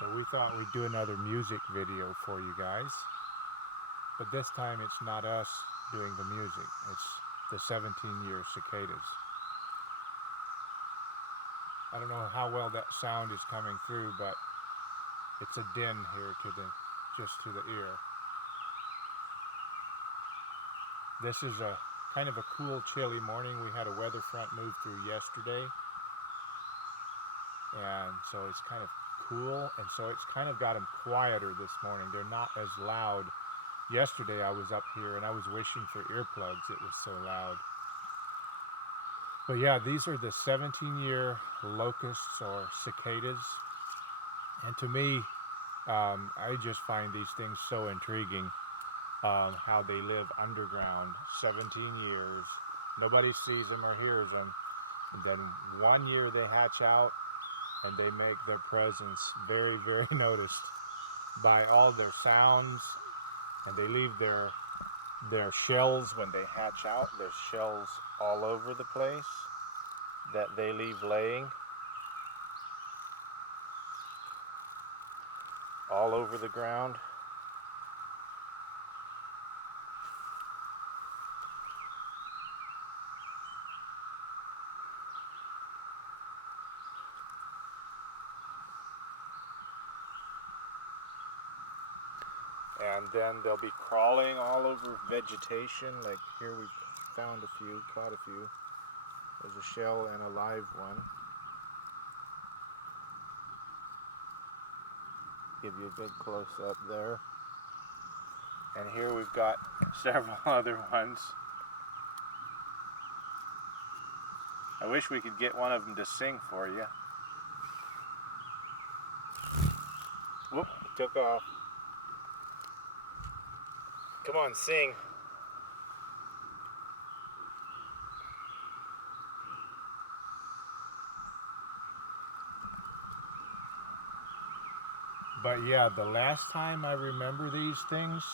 So we thought we'd do another music video for you guys. But this time it's not us doing the music. It's the 17-year cicadas. I don't know how well that sound is coming through, but it's a din here just to the ear. This is a kind of a cool, chilly morning. We had a weather front move through yesterday, and so it's kind of cool, and so it's kind of got them quieter this morning. They're not as loud. Yesterday I was up here and I was wishing for earplugs. It was so loud. But yeah, these are the 17-year locusts or cicadas, and to me, I just find these things so intriguing. How they live underground 17 years. Nobody sees them or hears them. And then one year they hatch out and they make their presence very, very noticed by all their sounds. And they leave their shells when they hatch out. There's shells all over the place that they leave laying. All over the ground. And then they'll be crawling all over vegetation. Like here we found a few, caught a few. There's a shell and a live one. Give you a good close up there. And here we've got several other ones. I wish we could get one of them to sing for you. Whoop, it took off. Come on, sing. But yeah, the last time I remember these things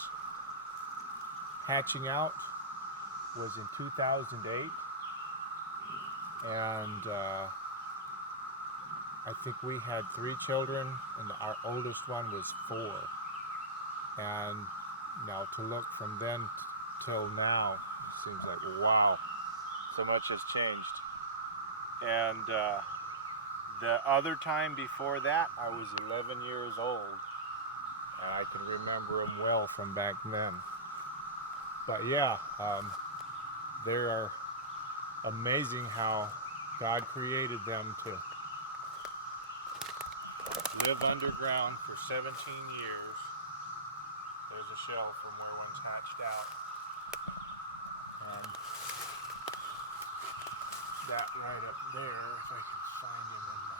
hatching out was in 2008. And I think we had 3 children, and our oldest one was 4. And now to look from then till now, it seems like, wow, so much has changed. And the other time before that, I was 11 years old, and I can remember them well from back then. But yeah, they are amazing how God created them to live underground for 17 years. There's a shell from where one's hatched out. And that right up there, if I can find him in the,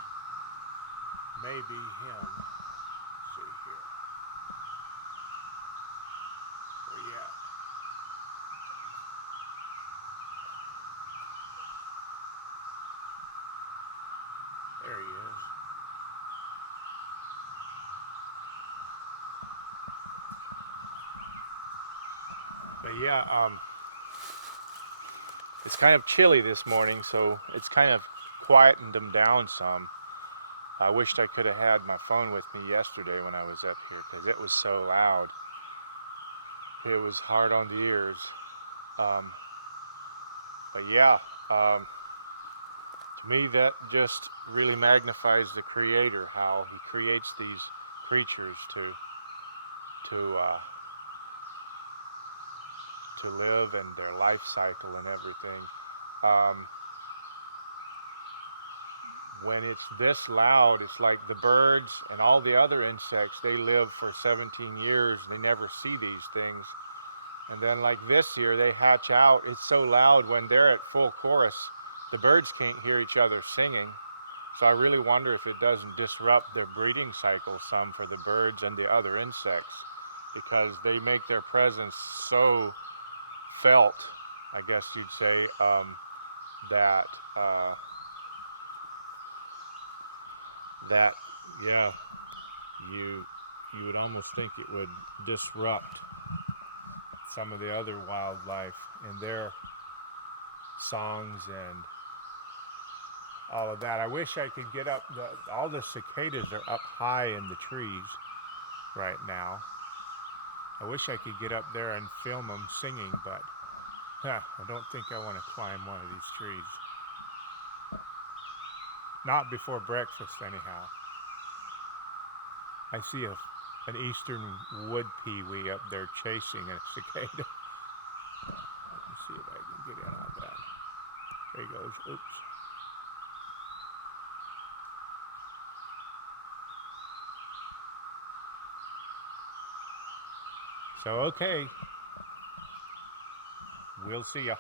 maybe him. Let's see here. Where you at? There he is. But yeah, it's kind of chilly this morning, so it's kind of quietened them down some. I wished I could have had my phone with me yesterday when I was up here, because it was so loud. It was hard on the ears. But yeah, to me that just really magnifies the Creator, how He creates these creatures to live, and their life cycle and everything. When it's this loud, it's like the birds and all the other insects, they live for 17 years, they never see these things. And then like this year, they hatch out. It's so loud when they're at full chorus, the birds can't hear each other singing. So I really wonder if it doesn't disrupt their breeding cycle some for the birds and the other insects, because they make their presence so felt, I guess you'd say, that yeah, you would almost think it would disrupt some of the other wildlife in their songs and all of that. I wish I could get up. All the cicadas are up high in the trees right now. I wish I could get up there and film them singing, but I don't think I want to climb one of these trees. Not before breakfast, anyhow. I see an eastern wood pewee up there chasing a cicada. Let's see if I can get in on that. There he goes. Oops. So, okay. We'll see ya.